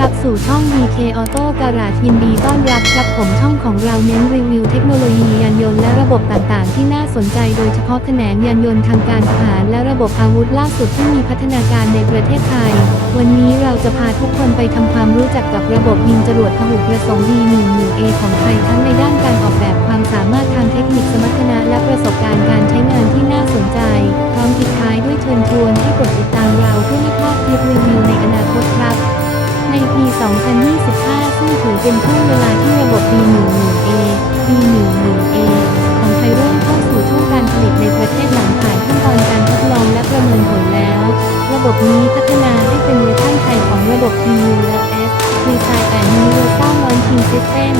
รับสู่ช่อง DK Auto Garage ยินดีต้อนรับครับผมช่องของเราเน้นรีวิวเทคโนโลยียานยนต์และระบบต่างๆ ที่น่าสนใจโดยเฉพาะแขนงยานยนต์ทางการทหารและระบบอาวุธล่าสุดที่มีพัฒนาการในประเทศไทย วันนี้เราจะพาทุกคนไปทำความรู้จักกับระบบยิงจรวดพหุประสงค์ D11A ของไทยทั้งในด้านการออกแบบความสามารถทางเทคนิคสมรรถนะและประสบการณ์การใช้งานที่น่าสนใจ เป็นช่วงเวลาที่ระบบ D11A D11A ของไทยเริ่มเข้าสู่ช่วงการผลิตในประเทศหลังผ่านขั้นตอนการทดลองและประเมินผลแล้ว ระบบนี้พัฒนาให้เป็นเวอร์ชันไทยของระบบ BULS Design and Universal Launching System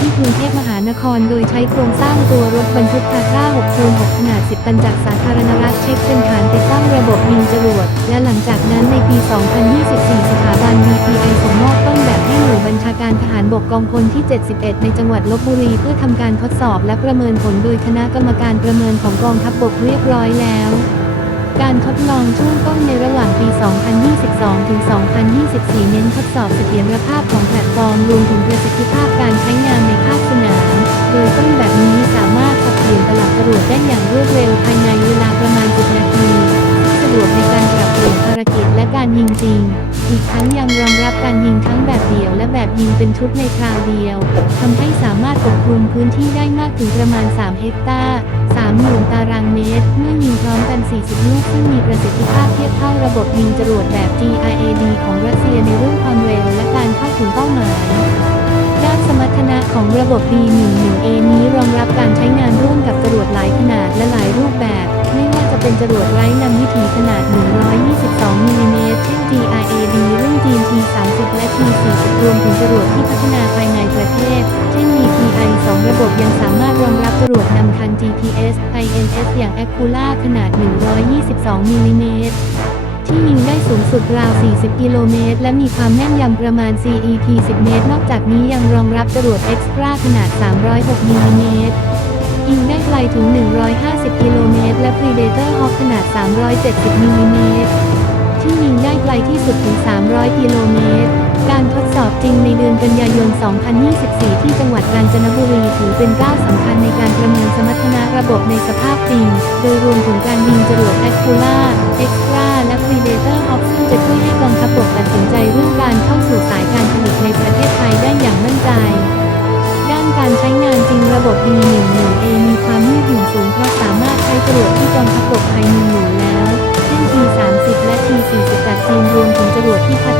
ที่กรุงเทพมหานคร โดยใช้โครงสร้างตัวรถบรรทุกทาร่า6คูณ6ขนาด 10 ตันจากสาธารณรัฐเช็กเป็นฐานติดตั้งระบบยิงจรวด และหลังจากนั้นในปี 2024 สถาบัน DTI ส่งมอบต้นแบบให้หน่วยบัญชาการทหารบกกองพลที่ 71 ในจังหวัดลบบุรีเพื่อทำการทดสอบและประเมินผลโดยคณะกรรมการประเมินของกองทัพบกเรียบร้อยแล้ว การทดลองช่วงต้น 2022 ถึง 2024 เน้นทดสอบเสถียรภาพของแพลตฟอร์มรวมถึงประสิทธิภาพการใช้งานในภาคสนาม โดยต้นแบบนี้สามารถสับเปลี่ยนตลับจรวดได้อย่างรวดเร็วภายในเวลาประมาณ 10 นาทีสะดวกในการปรับเปลี่ยนภารกิจและการยิงจริง อีกทั้งยังรองรับการยิงทั้งแบบเดี่ยวและแบบยิงเป็นชุดในคราวเดียว ทำให้สามารถปกคลุมพื้นที่ได้มากถึงประมาณ 3 เฮกตาร์ 30,000 ตารางเมตร เมื่อยิงพร้อมกัน 40 ลูก ซึ่งมีประสิทธิภาพเทียบเท่าระบบยิงจรวดแบบ GIAD ของรัสเซียในเรื่องความเร็วและการเข้าถึงเป้าหมาย ด้านสมรรถนะของระบบ D11A นี้รองรับการใช้งานร่วมกับจรวดหลายขนาดและหลายรูปแบบ ไม่ว่าจะเป็นจรวดไร้นำวิถีขนาด 122มิลลิเมตรเช่น GIAD รุ่น GT30 และ T40 รวมถึงจรวดที่พัฒนาภายในประเทศ เช่น2 ระบบยังสามารถรองรับจรวดนำทาง GPS INS อย่าง Aquila ขนาด 122มิลลิเมตรที่ยิงได้สูงสุดราว 40 กิโลเมตร และมีความแม่นยำประมาณ CET 10 เมตร นอกจากนี้ยังรองรับจรวด Extra ขนาด 306 มิลลิเมตรยิงได้ไกลถึง 150 กิโลเมตร และ Predator Hawk ขนาด 370 มิลลิเมตร ที่ยิงได้ไกลที่สุดถึง 300 กิโลเมตร จริงในเดือนกันยายน 2024 ที่จังหวัดกาญจนบุรีถือเป็นก้าวสำคัญในการประเมินสมรรถนะระบบในสภาพจริง โดยรวมถึงการยิงจรวด a q u l a Extra และ Predator Hawk ซึ่งจะช่วยให้กองทัพบกตัดสินใจเรื่องการเข้าสู่สายการผลิตในประเทศไทยได้อย่างมั่นใจ ด้านการใช้งานจริงระบบ D11A มีความยืดหยุ่นสูงเพราะสามารถใช้จรวดที่กองทัพบกไทยมีอยู่แล้ว เช่น T30 และ T40 จากจีนรวมถึงจรวดที่พัฒ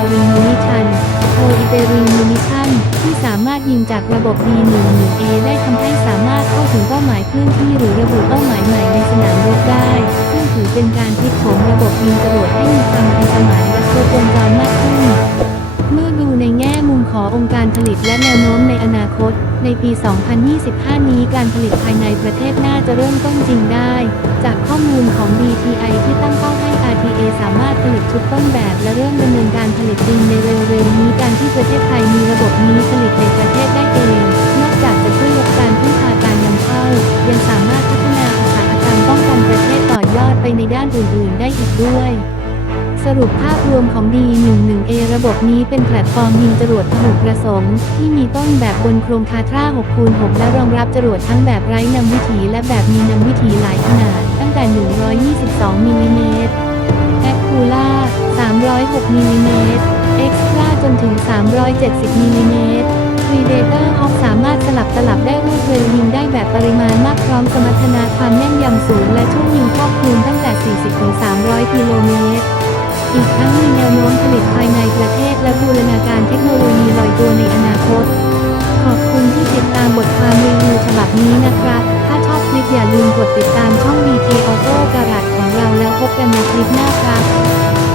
Rotating Munition โ o อิเตริงมินิชันที่สามารถยิงจากระบบ D11A ได้ทำให้สามารถเข้าถึงเป้าหมายเคลื่อนที่หรือระบุเป้าหมายใหม่ในสนามรบได้ ซึ่งถือเป็นการพลิกโฉมระบบยิงจรวดให้มีความทันสมัยและครบวงจรมากขึ้น เมื่อดูในแง่มุมขององค์การผลิตและแนวโน้มในอนาคต ในปี 2025 นี้การผลิตภายในประเทศน่าจะเริ่มต้นจริงได้ จากข้อมูลของ DTI สามารถผลิตชุดต้นแบบและเริ่มดำเนินการผลิตจริงในเร็วๆนี้การที่ประเทศไทยมีระบบนี้ผลิตในประเทศได้เอง นอกจากจะช่วยลดการพึ่งพาการนำเข้า ยังสามารถพัฒนาอุตสาหกรรมป้องกันประเทศต่อยอดไปในด้านอื่นๆ ได้อีกด้วยสรุปภาพรวมของ D11A ระบบนี้เป็นแพลตฟอร์มยิงจรวดพหุประสงค์ที่มีต้นแบบบนโครงคาทรา6คูณ6และรองรับจรวดทั้งแบบไร้นำวิถีและแบบมีนำวิถีหลายขนาด ตั้งแต่ 122มิลลิเมตร คูล่า 306มิลลิเมตรเอ็กซ์ตร้าจนถึง 370มิลลิเมตร Predator Hawk สามารถสลับตลับได้รวดเร็วยิงได้แบบปริมาณมากพร้อมสมรรถนะความแม่นยำสูง และช่วงยิงครอบคลุมตั้งแต่ 40-300 กิโลเมตร อีกทั้งมีแนวโน้มผลิตภายในประเทศ และบูรณาการเทคโนโลยีลอยตัวในอนาคต ขอบคุณที่ติดตามบทความรีวิวฉบับนี้นะครับ อย่าลืมกดติดตามช่อง BT Auto Garage ของเราแล้วพบกันในคลิปหน้าครับ